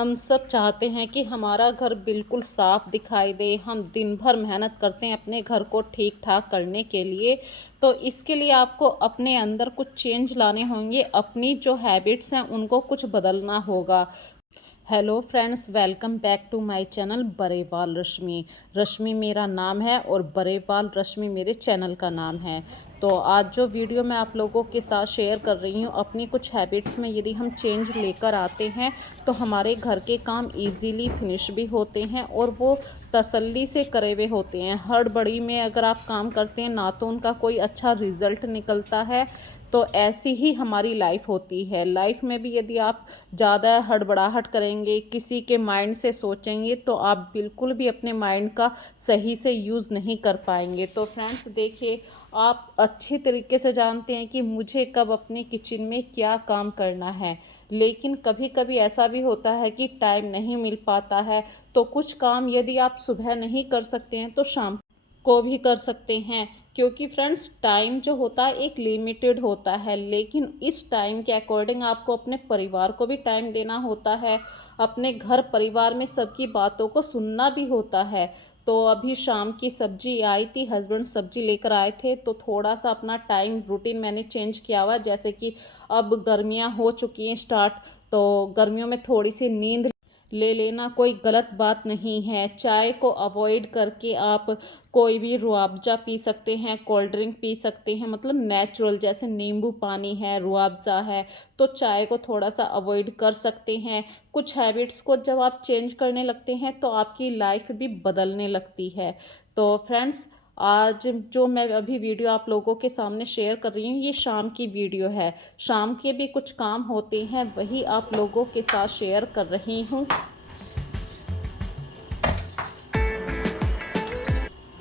हम सब चाहते हैं कि हमारा घर बिल्कुल साफ दिखाई दे। हम दिन भर मेहनत करते हैं अपने घर को ठीक ठाक करने के लिए। तो इसके लिए आपको अपने अंदर कुछ चेंज लाने होंगे, अपनी जो हैबिट्स हैं उनको कुछ बदलना होगा। Hello friends, welcome back to my channel Barewal Rashmi. Rashmi मेरा नाम है और बरेवाल रश्मि मेरे चैनल का नाम है। तो आज जो वीडियो मैं आप लोगों के साथ शेयर कर रही हूँ, अपनी कुछ हैबिट्स में यदि हम चेंज लेकर आते हैं तो हमारे घर के काम इजीली फिनिश भी होते हैं और वो तसल्ली से करे हुए होते हैं। हड़बड़ी में अगर आप काम करते हैं ना तो उनका कोई अच्छा रिजल्ट निकलता है। तो ऐसी ही हमारी लाइफ होती है। लाइफ में भी यदि आप ज़्यादा हड़बड़ाहट करेंगे, किसी के माइंड से सोचेंगे, तो आप बिल्कुल भी अपने माइंड का सही से यूज़ नहीं कर पाएंगे। तो फ्रेंड्स देखिए, आप अच्छी तरीके से जानते हैं कि मुझे कब अपने किचन में क्या काम करना है, लेकिन कभी कभी ऐसा भी होता है कि टाइम नहीं मिल पाता है। तो कुछ काम यदि आप सुबह नहीं कर सकते हैं तो शाम को भी कर सकते हैं, क्योंकि फ्रेंड्स टाइम जो होता है एक लिमिटेड होता है। लेकिन इस टाइम के अकॉर्डिंग आपको अपने परिवार को भी टाइम देना होता है, अपने घर परिवार में सबकी बातों को सुनना भी होता है। तो अभी शाम की सब्जी आई थी, हस्बैंड सब्जी लेकर आए थे, तो थोड़ा सा अपना टाइम रूटीन मैंने चेंज किया हुआ। जैसे कि अब गर्मियां हो चुकी हैं स्टार्ट, तो गर्मियों में थोड़ी सी नींद ले लेना कोई गलत बात नहीं है। चाय को अवॉइड करके आप कोई भी रुआवजा पी सकते हैं, कोल्ड ड्रिंक पी सकते हैं, मतलब नेचुरल, जैसे नींबू पानी है, रुआवजा है। तो चाय को थोड़ा सा अवॉइड कर सकते हैं। कुछ हैबिट्स को जब आप चेंज करने लगते हैं तो आपकी लाइफ भी बदलने लगती है। तो फ्रेंड्स, आज जो मैं अभी वीडियो आप लोगों के सामने शेयर कर रही हूँ, ये शाम की वीडियो है। शाम के भी कुछ काम होते हैं, वही आप लोगों के साथ शेयर कर रही हूँ।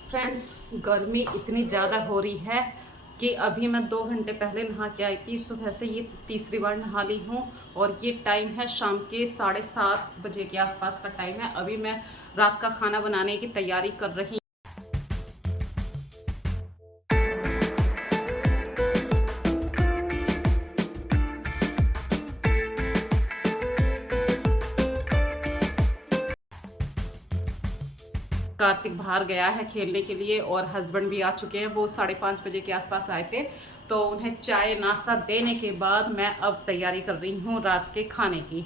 फ्रेंड्स, गर्मी इतनी ज़्यादा हो रही है कि अभी मैं 2 घंटे पहले नहा के आई थी। सुबह से ये तीसरी बार नहा ली हूँ और ये टाइम है शाम के 7:30 बजे के आसपास का टाइम है। अभी मैं रात का खाना बनाने की तैयारी कर रही। कार्तिक बाहर गया है खेलने के लिए और हस्बैंड भी आ चुके हैं। वो 5:30 बजे के आसपास आए थे। तो उन्हें चाय नाश्ता देने के बाद मैं अब तैयारी कर रही हूँ रात के खाने की।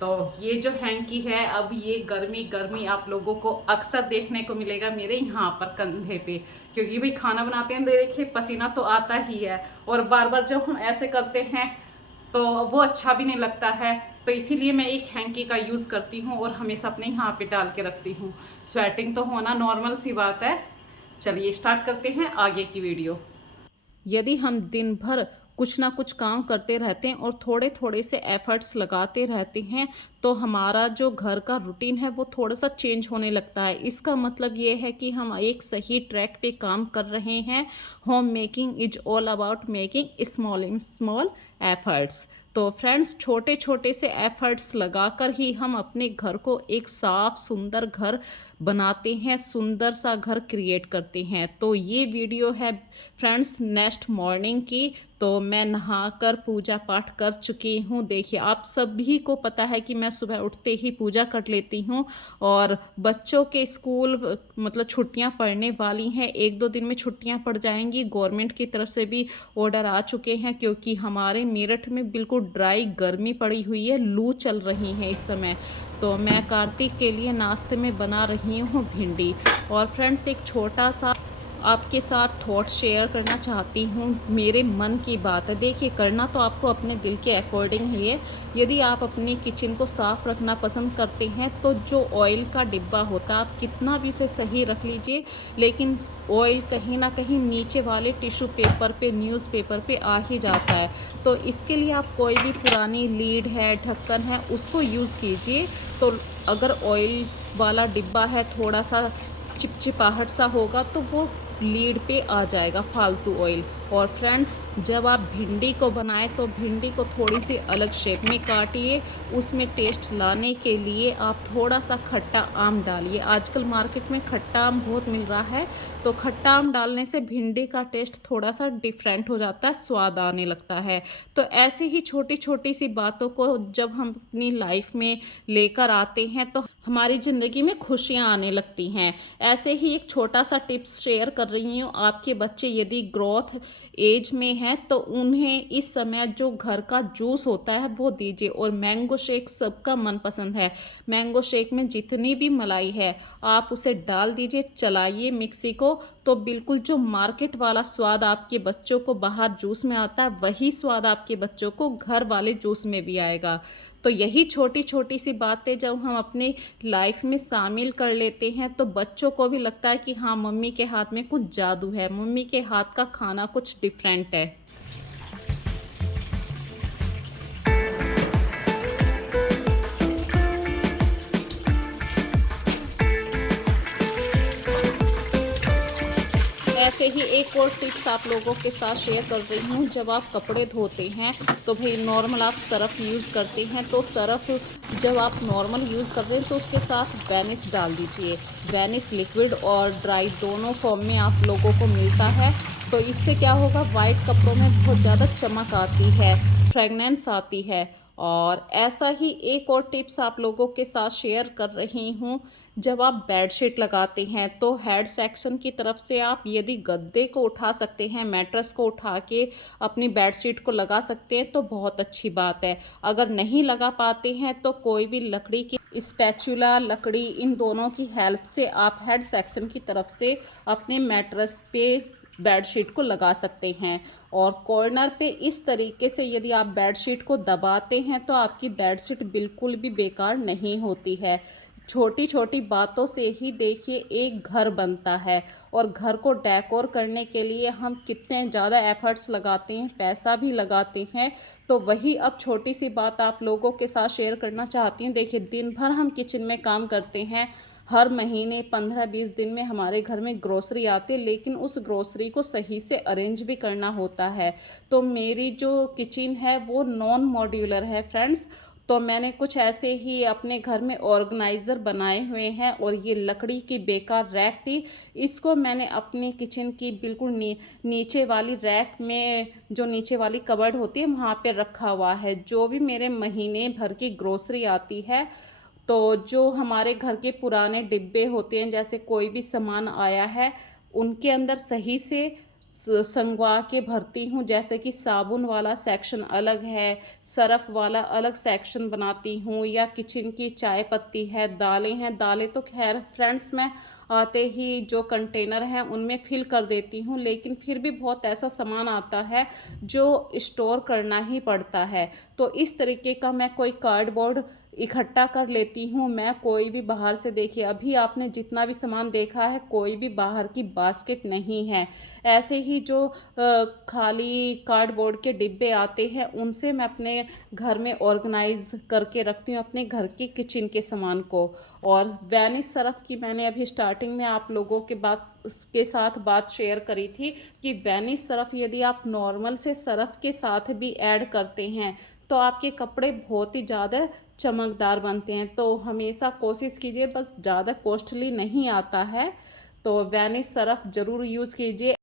तो ये जो हैंकी है, अब ये गर्मी गर्मी आप लोगों को अक्सर देखने को मिलेगा मेरे यहाँ पर कंधे पे, क्योंकि भाई खाना बनाते हैं देखिए पसीना तो आता ही है, और बार बार जब हम ऐसे करते हैं तो वो अच्छा भी नहीं लगता है। तो इसीलिए मैं एक हैंकी का यूज़ करती हूँ और हमेशा अपने यहाँ पे डाल के रखती हूँ। स्वेटिंग तो होना नॉर्मल सी बात है। चलिए स्टार्ट करते हैं आगे की वीडियो। यदि हम दिन भर कुछ ना कुछ काम करते रहते हैं और थोड़े थोड़े से एफर्ट्स लगाते रहते हैं तो हमारा जो घर का रूटीन है वो थोड़ा सा चेंज होने लगता है। इसका मतलब ये है कि हम एक सही ट्रैक पे काम कर रहे हैं। Home making is all about making small small efforts. तो फ्रेंड्स, छोटे छोटे से एफर्ट्स लगाकर ही हम अपने घर को एक साफ सुंदर घर बनाते हैं, सुंदर सा घर क्रिएट करते हैं। तो ये वीडियो है फ्रेंड्स नेक्स्ट मॉर्निंग की। तो मैं नहाकर पूजा पाठ कर चुकी हूँ। देखिए, आप सभी को पता है कि मैं सुबह उठते ही पूजा कर लेती हूँ। और बच्चों के स्कूल मतलब छुट्टियाँ पड़ने वाली हैं, 1-2 दिन में छुट्टियाँ पड़ जाएंगी। गवर्नमेंट की तरफ से भी ऑर्डर आ चुके हैं, क्योंकि हमारे मेरठ में बिल्कुल ड्राई गर्मी पड़ी हुई है, लू चल रही है इस समय। तो मैं कार्तिक के लिए नाश्ते में बना रही हूँ भिंडी। और फ्रेंड्स, एक छोटा सा आपके साथ थॉट शेयर करना चाहती हूँ, मेरे मन की बात है। देखिए, करना तो आपको अपने दिल के अकॉर्डिंग ही है। यदि आप अपनी किचन को साफ़ रखना पसंद करते हैं तो जो ऑयल का डिब्बा होता है, आप कितना भी उसे सही रख लीजिए, लेकिन ऑयल कहीं ना कहीं नीचे वाले टिश्यू पेपर पे, न्यूज़पेपर पे आ ही जाता है। तो इसके लिए आप कोई भी पुरानी लीड है, ढक्कन है, उसको यूज़ कीजिए। तो अगर ऑयल वाला डिब्बा है, थोड़ा सा चिपचिपाहट सा होगा तो वो लीड पे आ जाएगा फालतू ऑयल। और फ्रेंड्स, जब आप भिंडी को बनाएं तो भिंडी को थोड़ी सी अलग शेप में काटिए। उसमें टेस्ट लाने के लिए आप थोड़ा सा खट्टा आम डालिए। आजकल मार्केट में खट्टा आम बहुत मिल रहा है, तो खट्टा आम डालने से भिंडी का टेस्ट थोड़ा सा डिफरेंट हो जाता है, स्वाद आने लगता है। तो ऐसे ही छोटी छोटी सी बातों को जब हम अपनी लाइफ में लेकर आते हैं तो हमारी ज़िंदगी में खुशियाँ आने लगती हैं। ऐसे ही एक छोटा सा टिप्स शेयर कर रही हूँ। आपके बच्चे यदि ग्रोथ एज में हैं तो उन्हें इस समय जो घर का जूस होता है वो दीजिए। और मैंगो शेक सबका मनपसंद है। मैंगो शेक में जितनी भी मलाई है आप उसे डाल दीजिए, चलाइए मिक्सी को, तो बिल्कुल जो मार्केट वाला स्वाद आपके बच्चों को बाहर जूस में आता है वही स्वाद आपके बच्चों को घर वाले जूस में भी आएगा। तो यही छोटी छोटी सी बातें जब हम अपनी लाइफ में शामिल कर लेते हैं तो बच्चों को भी लगता है कि हाँ, मम्मी के हाथ में कुछ जादू है, मम्मी के हाथ का खाना कुछ डिफरेंट है। ऐसे ही एक और टिप्स आप लोगों के साथ शेयर कर रही हूँ। जब आप कपड़े धोते हैं तो भाई नॉर्मल आप सरफ़ यूज़ करते हैं, तो सरफ़ जब आप नॉर्मल यूज़ कर रहे हैं तो उसके साथ वेनिस डाल दीजिए। वेनिस लिक्विड और ड्राई दोनों फॉर्म में आप लोगों को मिलता है। तो इससे क्या होगा, वाइट कपड़ों में बहुत ज़्यादा चमक आती है, फ्रेगनेंस आती है। और ऐसा ही एक और टिप्स आप लोगों के साथ शेयर कर रही हूँ। जब आप बेडशीट लगाते हैं तो हेड सेक्शन की तरफ से आप यदि गद्दे को उठा सकते हैं, मैट्रेस को उठा के अपनी बेडशीट को लगा सकते हैं तो बहुत अच्छी बात है। अगर नहीं लगा पाते हैं तो कोई भी लकड़ी की स्पैचुला, लकड़ी, इन दोनों की हेल्प से आप हेड सेक्शन की तरफ से अपने मैट्रेस पे बेडशीट को लगा सकते हैं। और कॉर्नर पे इस तरीके से यदि आप बेडशीट को दबाते हैं तो आपकी बेडशीट बिल्कुल भी बेकार नहीं होती है। छोटी छोटी बातों से ही देखिए एक घर बनता है। और घर को डेकोर करने के लिए हम कितने ज़्यादा एफर्ट्स लगाते हैं, पैसा भी लगाते हैं। तो वही अब छोटी सी बात आप लोगों के साथ शेयर करना चाहती हूँ। देखिए, दिन भर हम किचन में काम करते हैं, हर महीने 15-20 दिन में हमारे घर में ग्रोसरी आती है, लेकिन उस ग्रोसरी को सही से अरेंज भी करना होता है। तो मेरी जो किचन है वो नॉन मॉड्यूलर है फ्रेंड्स। तो मैंने कुछ ऐसे ही अपने घर में ऑर्गेनाइज़र बनाए हुए हैं। और ये लकड़ी की बेकार रैक थी, इसको मैंने अपनी किचन की बिल्कुल नीचे वाली रैक में, जो नीचे वाली कबर्ड होती है वहाँ पे रखा हुआ है। जो भी मेरे महीने भर की ग्रोसरी आती है, तो जो हमारे घर के पुराने डिब्बे होते हैं, जैसे कोई भी सामान आया है उनके अंदर सही से संगवा के भरती हूँ। जैसे कि साबुन वाला सेक्शन अलग है, सरफ वाला अलग सेक्शन बनाती हूँ, या किचन की चाय पत्ती है, दालें हैं, दालें तो खैर फ्रेंड्स मैं आते ही जो कंटेनर हैं उनमें फिल कर देती हूँ। लेकिन फिर भी बहुत ऐसा सामान आता है जो स्टोर करना ही पड़ता है। तो इस तरीके का मैं कोई कार्डबोर्ड इकट्ठा कर लेती हूँ। मैं कोई भी बाहर से, देखिए अभी आपने जितना भी सामान देखा है कोई भी बाहर की बास्केट नहीं है। ऐसे ही जो खाली कार्डबोर्ड के डिब्बे आते हैं उनसे मैं अपने घर में ऑर्गेनाइज करके रखती हूँ अपने घर की किचन के सामान को। और वैनिश सरफ़ की मैंने अभी स्टार्टिंग में आप लोगों के उसके साथ बात शेयर करी थी कि वैनिश सरफ़ यदि आप नॉर्मल से सरफ़ के साथ भी ऐड करते हैं तो आपके कपड़े बहुत ही ज़्यादा चमकदार बनते हैं। तो हमेशा कोशिश कीजिए, बस ज़्यादा कॉस्टली नहीं आता है तो वैनिश सरफ़ ज़रूर यूज़ कीजिए।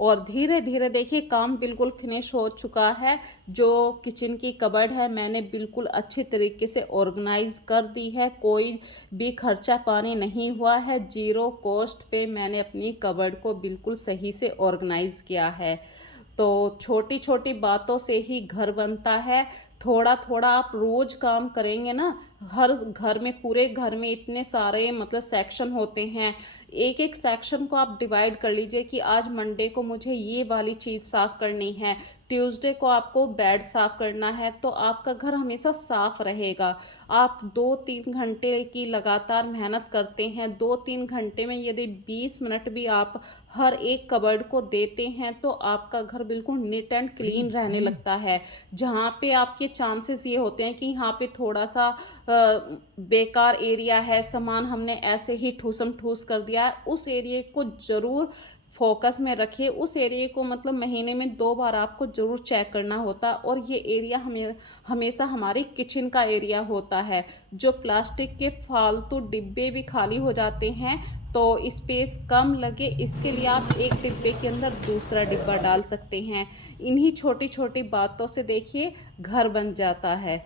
और धीरे धीरे देखिए काम बिल्कुल फिनिश हो चुका है। जो किचन की कबर्ड है मैंने बिल्कुल अच्छी तरीके से ऑर्गेनाइज कर दी है, कोई भी खर्चा पानी नहीं हुआ है, जीरो कॉस्ट पे मैंने अपनी कबर्ड को बिल्कुल सही से ऑर्गेनाइज किया है। तो छोटी छोटी बातों से ही घर बनता है। थोड़ा थोड़ा आप रोज काम करेंगे ना, हर घर में, पूरे घर में इतने सारे मतलब सेक्शन होते हैं, एक एक सेक्शन को आप डिवाइड कर लीजिए कि आज मंडे को मुझे ये वाली चीज़ साफ़ करनी है, ट्यूसडे को आपको बेड साफ़ करना है, तो आपका घर हमेशा साफ़ रहेगा। आप 2-3 घंटे की लगातार मेहनत करते हैं, 2-3 घंटे में यदि 20 मिनट भी आप हर एक कबर्ड को देते हैं तो आपका घर बिल्कुल नीट एंड क्लीन रहने लगता है। जहाँ पे आपके चांसेस ये होते हैं कि यहाँ पे थोड़ा सा बेकार एरिया है, सामान हमने ऐसे ही ठूसम ठूस कर दिया है, उस एरिया को ज़रूर फोकस में रखिए। उस एरिया को मतलब महीने में 2 बार आपको ज़रूर चेक करना होता है। और ये एरिया हमेशा हमारी किचन का एरिया होता है। जो प्लास्टिक के फालतू डिब्बे भी खाली हो जाते हैं तो स्पेस कम लगे, इसके लिए आप एक डिब्बे के अंदर दूसरा डिब्बा डाल सकते हैं। इन्हीं छोटी छोटी बातों से देखिए घर बन जाता है।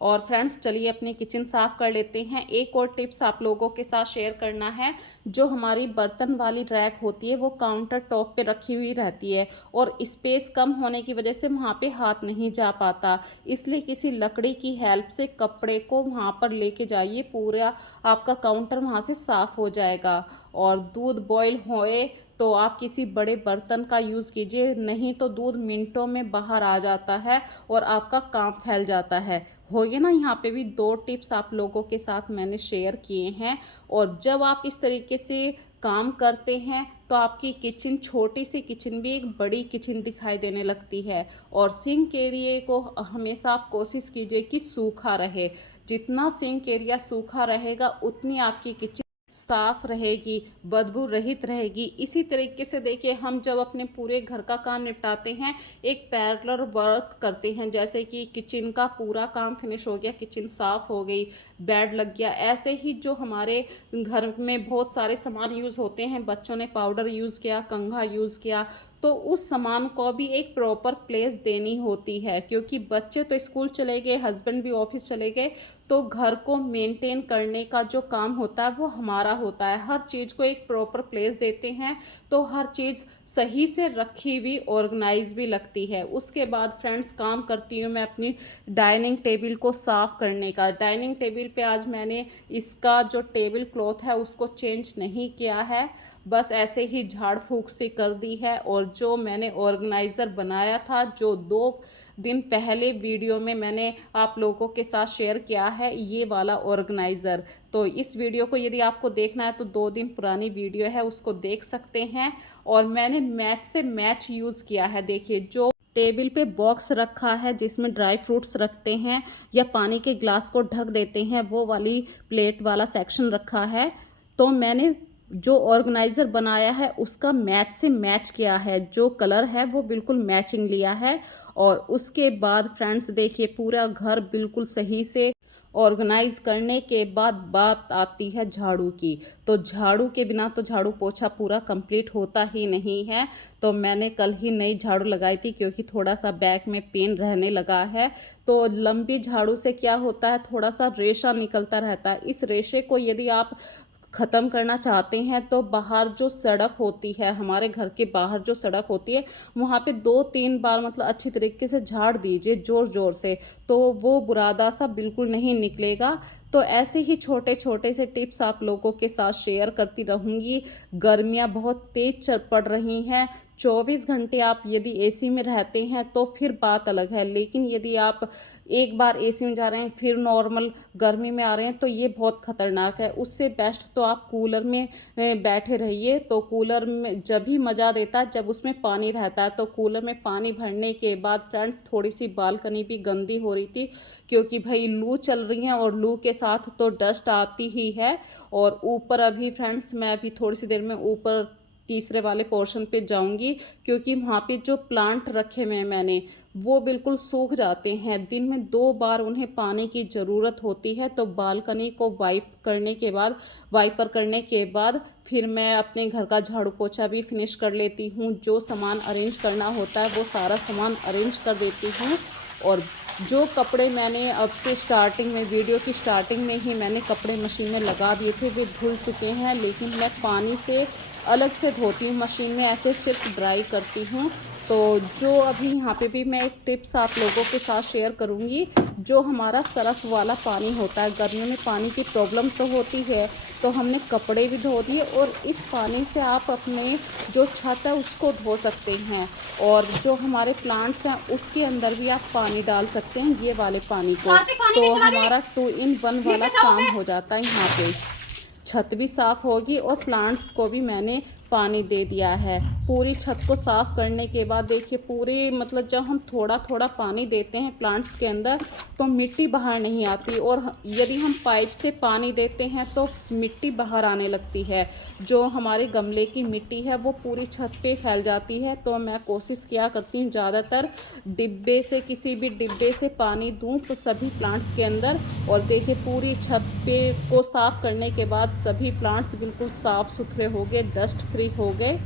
और फ्रेंड्स चलिए अपनी किचन साफ़ कर लेते हैं। एक और टिप्स आप लोगों के साथ शेयर करना है। जो हमारी बर्तन वाली रैक होती है वो काउंटर टॉप पे रखी हुई रहती है और स्पेस कम होने की वजह से वहाँ पे हाथ नहीं जा पाता। इसलिए किसी लकड़ी की हेल्प से कपड़े को वहाँ पर लेके जाइए, पूरा आपका काउंटर वहाँ से साफ़ हो जाएगा। और दूध बॉईल होए तो आप किसी बड़े बर्तन का यूज़ कीजिए, नहीं तो दूध मिनटों में बाहर आ जाता है और आपका काम फैल जाता है। हो गया ना, यहाँ पे भी 2 टिप्स आप लोगों के साथ मैंने शेयर किए हैं। और जब आप इस तरीके से काम करते हैं तो आपकी किचन, छोटी सी किचन भी एक बड़ी किचन दिखाई देने लगती है। और सिंक एरिया को हमेशा आप कोशिश कीजिए कि सूखा रहे। जितना सिंक एरिया सूखा रहेगा उतनी आपकी किचन साफ रहेगी, बदबू रहित रहेगी। इसी तरीके से देखिए हम जब अपने पूरे घर का काम निपटाते हैं एक पैरेलल वर्क करते हैं, जैसे कि किचन का पूरा काम फिनिश हो गया, किचन साफ हो गई, बेड लग गया। ऐसे ही जो हमारे घर में बहुत सारे सामान यूज़ होते हैं, बच्चों ने पाउडर यूज़ किया, कंघा यूज़ किया, तो उस सामान को भी एक प्रॉपर प्लेस देनी होती है। क्योंकि बच्चे तो स्कूल चले गए, हस्बैंड भी ऑफिस चले गए, तो घर को मेंटेन करने का जो काम होता है वो हमारा होता है। हर चीज़ को एक प्रॉपर प्लेस देते हैं तो हर चीज़ सही से रखी हुई ऑर्गेनाइज भी लगती है। उसके बाद फ्रेंड्स काम करती हूँ मैं अपनी डाइनिंग टेबल को साफ़ करने का। डाइनिंग टेबल पे आज मैंने इसका जो टेबल क्लॉथ है उसको चेंज नहीं किया है, बस ऐसे ही झाड़ फूक सी कर दी है। और जो मैंने ऑर्गेनाइज़र बनाया था, जो 2 दिन पहले वीडियो में मैंने आप लोगों के साथ शेयर किया है, ये वाला ऑर्गेनाइज़र, तो इस वीडियो को यदि आपको देखना है तो 2 दिन पुरानी वीडियो है, उसको देख सकते हैं। और मैंने मैच से मैच यूज़ किया है। देखिए जो टेबल पे बॉक्स रखा है जिसमें ड्राई फ्रूट्स रखते हैं या पानी के ग्लास को ढक देते हैं, वो वाली प्लेट वाला सेक्शन रखा है। तो मैंने जो ऑर्गेनाइज़र बनाया है उसका मैच से मैच किया है, जो कलर है वो बिल्कुल मैचिंग लिया है। और उसके बाद फ्रेंड्स देखिए पूरा घर बिल्कुल सही से ऑर्गेनाइज करने के बाद बात आती है झाड़ू की। तो झाड़ू के बिना तो झाड़ू पोछा पूरा कंप्लीट होता ही नहीं है। तो मैंने कल ही नई झाड़ू लगाई थी क्योंकि थोड़ा सा बैक में पेन रहने लगा है। तो लंबी झाड़ू से क्या होता है, थोड़ा सा रेशा निकलता रहता है। इस रेशे को यदि आप ख़त्म करना चाहते हैं तो बाहर जो सड़क होती है, हमारे घर के बाहर जो सड़क होती है, वहाँ पे 2-3 बार मतलब अच्छी तरीके से झाड़ दीजिए ज़ोर ज़ोर से, तो वो बुरादा सा बिल्कुल नहीं निकलेगा। तो ऐसे ही छोटे छोटे से टिप्स आप लोगों के साथ शेयर करती रहूँगी। गर्मियाँ बहुत तेज़ पड़ रही हैं, 24 घंटे आप यदि एसी में रहते हैं तो फिर बात अलग है, लेकिन यदि आप एक बार एसी में जा रहे हैं फिर नॉर्मल गर्मी में आ रहे हैं तो ये बहुत ख़तरनाक है। उससे बेस्ट तो आप कूलर में बैठे रहिए। तो कूलर में जब भी मज़ा देता है जब उसमें पानी रहता है। तो कूलर में पानी भरने के बाद फ्रेंड्स थोड़ी सी बालकनी भी गंदी हो रही थी क्योंकि भाई लू चल रही है और लू के साथ तो डस्ट आती ही है। और ऊपर अभी फ्रेंड्स मैं अभी थोड़ी सी देर में ऊपर तीसरे वाले पोर्शन पे जाऊंगी क्योंकि वहाँ पे जो प्लांट रखे हुए हैं मैंने वो बिल्कुल सूख जाते हैं। दिन में 2 बार उन्हें पानी की ज़रूरत होती है। तो बालकनी को वाइपर करने के बाद फिर मैं अपने घर का झाड़ू पोछा भी फिनिश कर लेती हूँ। जो सामान अरेंज करना होता है वो सारा सामान अरेंज कर देती हूँ। और जो कपड़े मैंने अब से स्टार्टिंग में, वीडियो की स्टार्टिंग में ही मैंने कपड़े मशीन में लगा दिए थे, वे धुल चुके हैं। लेकिन मैं पानी से अलग से धोती हूँ, मशीन में ऐसे सिर्फ ड्राई करती हूँ। तो जो अभी यहाँ पे भी मैं एक टिप्स आप लोगों के साथ शेयर करूँगी। जो हमारा सरफ वाला पानी होता है, गर्मियों में पानी की प्रॉब्लम तो होती है, तो हमने कपड़े भी धो दिए और इस पानी से आप अपने जो छत है उसको धो सकते हैं। और जो हमारे प्लांट्स हैं उसके अंदर भी आप पानी डाल सकते हैं, ये वाले पानी को। तो हमारा 2 in 1 वाला काम हो जाता है। यहाँ पे छत भी साफ़ होगी और प्लांट्स को भी मैंने पानी दे दिया है। पूरी छत को साफ़ करने के बाद देखिए पूरी मतलब जब हम थोड़ा थोड़ा पानी देते हैं प्लांट्स के अंदर तो मिट्टी बाहर नहीं आती, और यदि हम पाइप से पानी देते हैं तो मिट्टी बाहर आने लगती है। जो हमारे गमले की मिट्टी है वो पूरी छत पे फैल जाती है। तो मैं कोशिश किया करती हूँ ज़्यादातर डिब्बे से, किसी भी डिब्बे से पानी दूँ तो सभी प्लांट्स के अंदर। और देखिए पूरी छत पे को साफ़ करने के बाद सभी प्लांट्स बिल्कुल साफ़ सुथरे हो गए, डस्ट फ्री हो गए।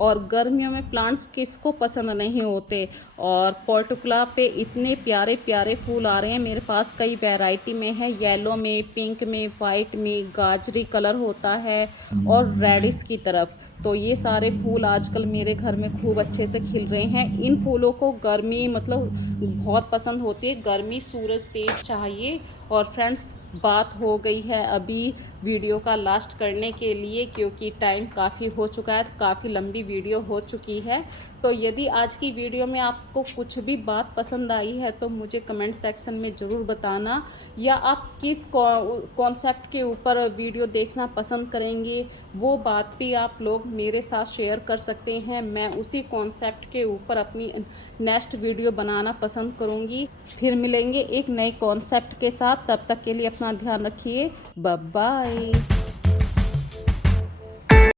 और गर्मियों में प्लांट्स किसको पसंद नहीं होते। और पोर्टुकला पे इतने प्यारे प्यारे फूल आ रहे हैं मेरे पास, कई वैरायटी में है, येलो में, पिंक में, वाइट में, गाजरी कलर होता है और रेडिश की तरफ। तो ये सारे फूल आजकल मेरे घर में खूब अच्छे से खिल रहे हैं। इन फूलों को गर्मी मतलब बहुत पसंद होती है, गर्मी सूरज तेज चाहिए। और फ्रेंड्स बात हो गई है अभी वीडियो का लास्ट करने के लिए, क्योंकि टाइम काफ़ी हो चुका है, काफ़ी लंबी वीडियो हो चुकी है। तो यदि आज की वीडियो में आपको कुछ भी बात पसंद आई है तो मुझे कमेंट सेक्शन में ज़रूर बताना, या आप किस कॉन्सेप्ट के ऊपर वीडियो देखना पसंद करेंगे वो बात भी आप लोग मेरे साथ शेयर कर सकते हैं। मैं उसी कॉन्सेप्ट के ऊपर अपनी नेक्स्ट वीडियो बनाना पसंद करूँगी। फिर मिलेंगे एक नए कॉन्सेप्ट के साथ, तब तक के लिए अपना ध्यान रखिए। Bye bye.